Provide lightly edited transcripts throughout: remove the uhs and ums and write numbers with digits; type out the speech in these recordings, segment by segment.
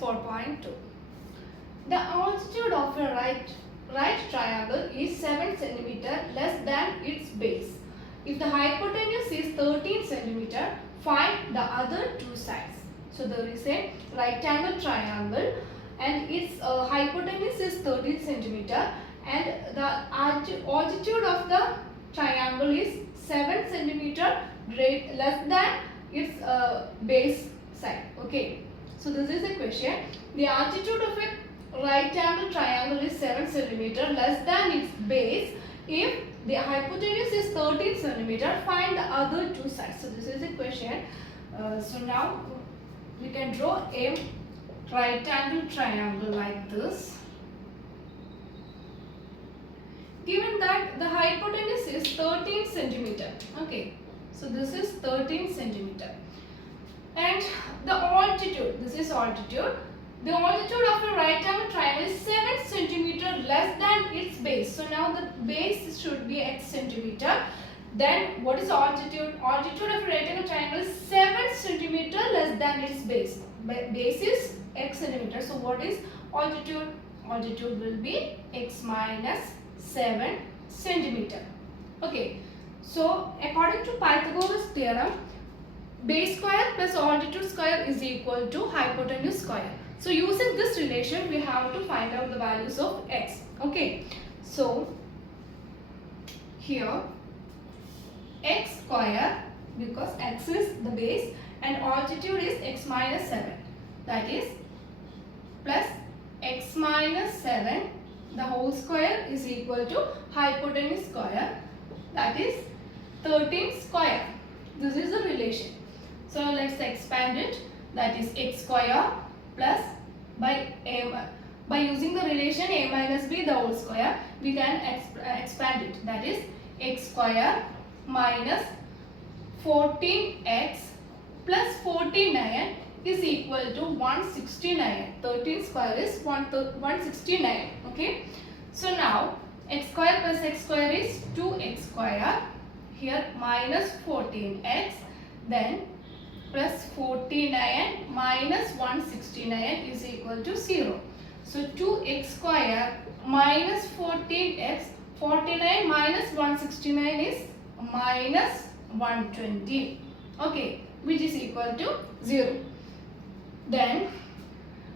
4.2. The altitude of a right triangle is 7 cm less than its base. If the hypotenuse is 13 cm, find the other two sides. So there is a right angle triangle and its hypotenuse is 13 cm and the altitude of the triangle is 7 cm less than its base side. Okay. So this is a question. The altitude of a right angle triangle is 7 cm less than its base. If the hypotenuse is 13 cm, find the other two sides. So this is a question. So now we can draw a right angle triangle like this. Given that the hypotenuse is 13 cm. Okay. So this is 13 cm. And the altitude, this is altitude. The altitude of a right angle triangle is 7 cm less than its base. So now the base should be x centimeter. Then what is altitude? Altitude of a right angle triangle is 7 cm less than its base. Base is x centimeter. So what is altitude? Altitude will be x minus 7 centimeter. Okay. So according to Pythagoras theorem, base square plus altitude square is equal to hypotenuse square. So using this relation, we have to find out the values of x. Okay. So here x square, because x is the base and altitude is x minus 7. That is plus x minus 7 the whole square is equal to hypotenuse square. That is 13 square. This is the relation. So let's expand it. That is x square plus by using the relation a minus b the whole square, we can expand it. That is x square minus 14x plus 49 is equal to 169. 13 square is 169. Okay. So now x square plus x square is 2x square. Here minus 14x, then plus 49 minus 169 is equal to 0. So 2x square minus 14x, 49 minus 169 is minus 120. Okay, which is equal to 0. Then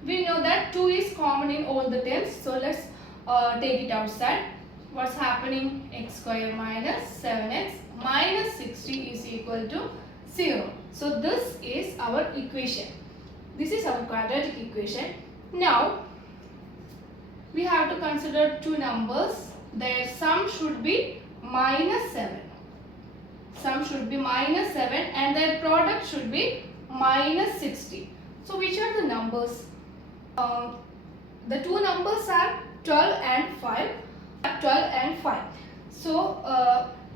we know that 2 is common in all the terms. So let's take it outside. What's happening? X square minus 7x minus 60 is equal to 0. So this is our equation. This is our quadratic equation. Now we have to consider two numbers. Their sum should be minus 7. Sum should be minus 7 and their product should be minus 60. So which are the numbers? The two numbers are 12 and 5. 12 and 5. So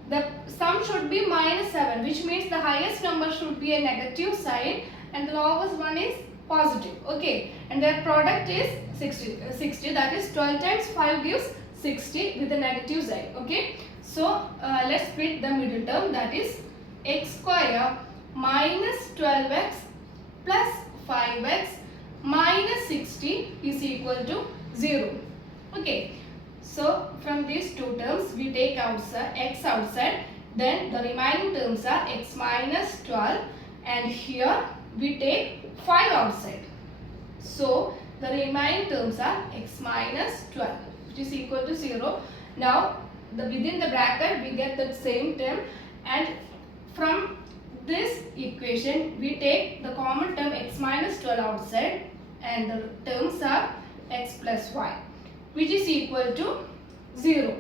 the sum should be minus 7, which means the highest number should be a negative sign and the lowest one is positive. Okay, and their product is 60. That is 12 times 5 gives 60 with a negative sign. Okay, so let's split the middle term. That is x square minus 12x plus 5x minus 60 is equal to 0. Okay. So from these two terms we take outside x outside, then the remaining terms are x minus 12 and here we take 5 outside. So the remaining terms are x minus 12 which is equal to 0. Now within the bracket we get the same term and from this equation we take the common term x minus 12 outside and the terms are x plus y, which is equal to 0.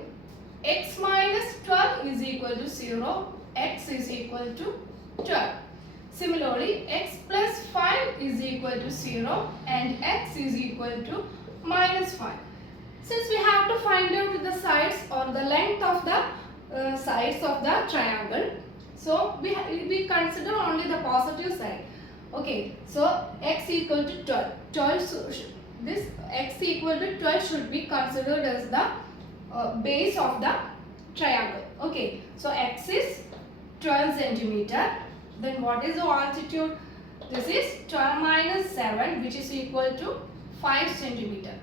X minus 12 is equal to 0. X is equal to 12. Similarly, x plus 5 is equal to 0 and x is equal to minus 5. Since we have to find out the sides or the length of the sides of the triangle, so we consider only the positive side. Okay, so x equal to 12. This x equal to 12 should be considered as the base of the triangle. Okay, so x is 12 centimeter. Then what is the altitude? this is 12 minus 7, which is equal to 5 centimeter.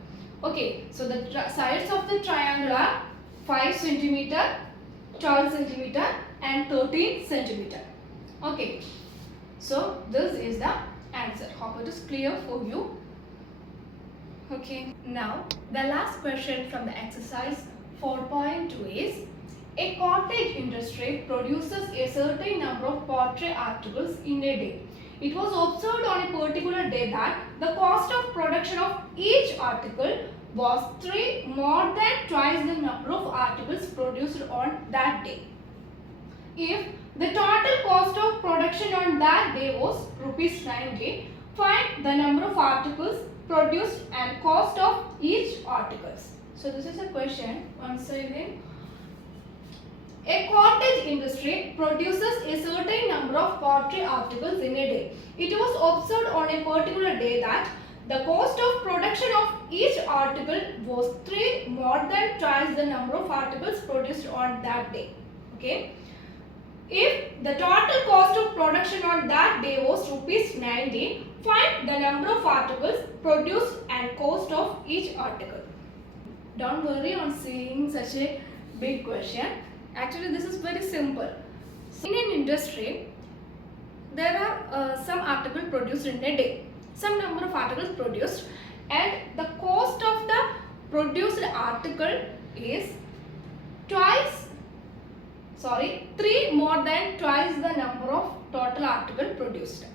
Okay, so the sides of the triangle are 5 centimeter, 12 centimeter and 13 centimeter. Okay, so this is the answer. Hope it is clear for you. Okay, now the last question from the exercise 4.2 is, a cottage industry produces a certain number of pottery articles in a day. It was observed on a particular day that the cost of production of each article was 3 more than twice the number of articles produced on that day. If the total cost of production on that day was rupees 90, find the number of articles produced and cost of each articles. So this is a question. Once again, a cottage industry produces a certain number of pottery articles in a day. It was observed on a particular day that the cost of production of each article was 3 more than twice the number of articles produced on that day. Okay. If the total cost of production on that day was rupees 90, find the number of articles produced and cost of each article. Don't worry on seeing such a big question. Actually, this is very simple. In an industry, there are some articles produced in a day. Some number of articles produced, and the cost of the produced article is 3 more than twice the number of total article produced.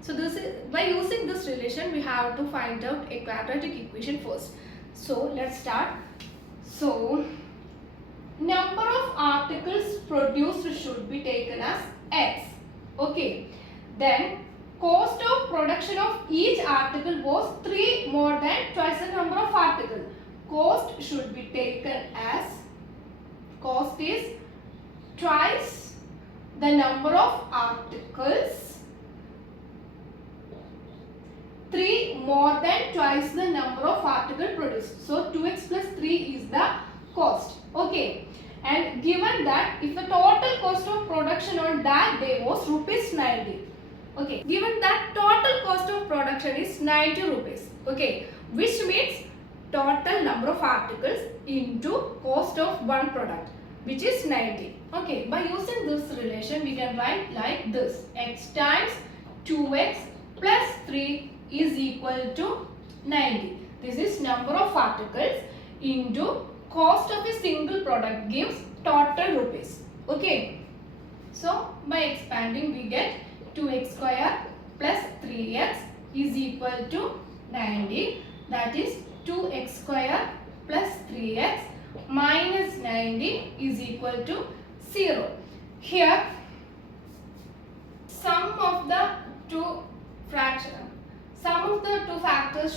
So this is, by using this relation, we have to find out a quadratic equation first. So let's start. So number of articles produced should be taken as X. Okay. Then cost of production of each article was 3 more than twice the number of articles. Cost should be taken as, cost is twice the number of articles, 3 more than twice the number of articles produced. So 2x plus 3 is the cost. Okay. And given that if the total cost of production on that day was rupees 90. Okay. Given that total cost of production is 90 rupees. Okay. Which means total number of articles into cost of one product, which is 90. Okay, by using this relation, we can write like this. X times 2x plus 3 is equal to 90. This is number of articles into cost of a single product gives total rupees. Okay. So, by expanding, we get 2x square plus 3x is equal to 90. That is 2x square plus 3x minus 90 is equal to 0. Here, sum of the two factors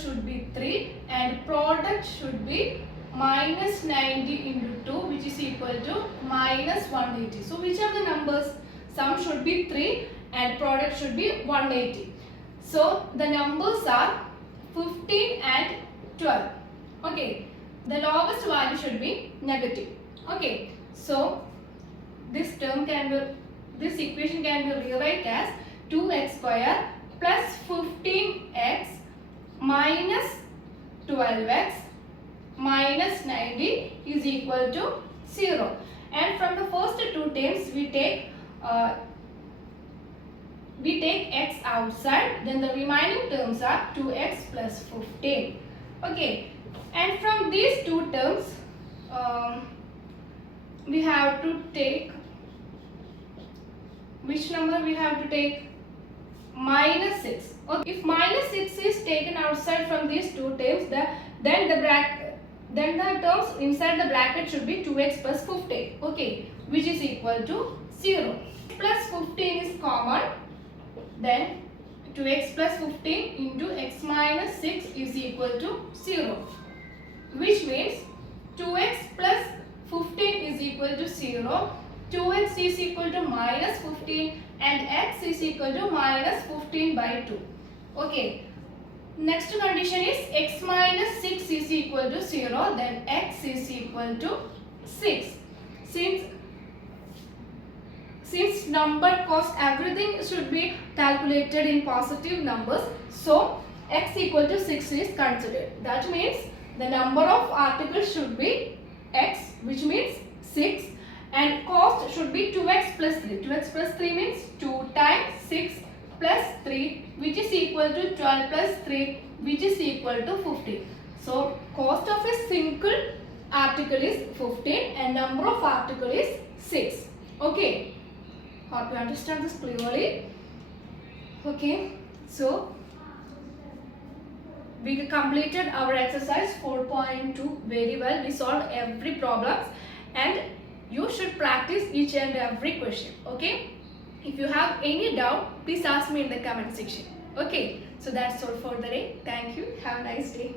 should be 3 and product should be minus 90 into 2, which is equal to minus 180. So which are the numbers? Sum should be 3 and product should be 180. So the numbers are 15 and 12. Okay. The lowest value should be negative. Okay. So this equation can be rewritten as 2x square plus 15x minus 12x minus 90 is equal to 0. And from the first two terms we take x outside, then the remaining terms are 2x plus 15. Okay. And from these two terms we have to take, which number we have to take? Minus 6. Okay. If minus 6 is taken outside from these two terms, then the terms inside the bracket should be 2x plus 15. Okay, which is equal to 0. Plus 15 is common. Then 2x plus 15 into x minus 6 is equal to 0. Which means 2x plus 15 is equal to 0. 2x is equal to minus 15 and x is equal to minus 15 by 2. Okay. Next condition is x minus 6 is equal to 0, then x is equal to 6. Since since number, cost, everything should be calculated in positive numbers, so x equal to 6 is considered. That means the number of articles should be x, which means 6, and cost should be 2x plus 3. 2x plus 3 means 2 times 6 plus 3, which is equal to 12 plus 3, which is equal to 15. So cost of a single article is 15 and number of article is 6. Okay, hope you understand this clearly. Okay, so we completed our exercise 4.2 very well. We solved every problem and you should practice each and every question. Okay, if you have any doubt, please ask me in the comment section. Okay, so that's all for the day. Thank you. Have a nice day.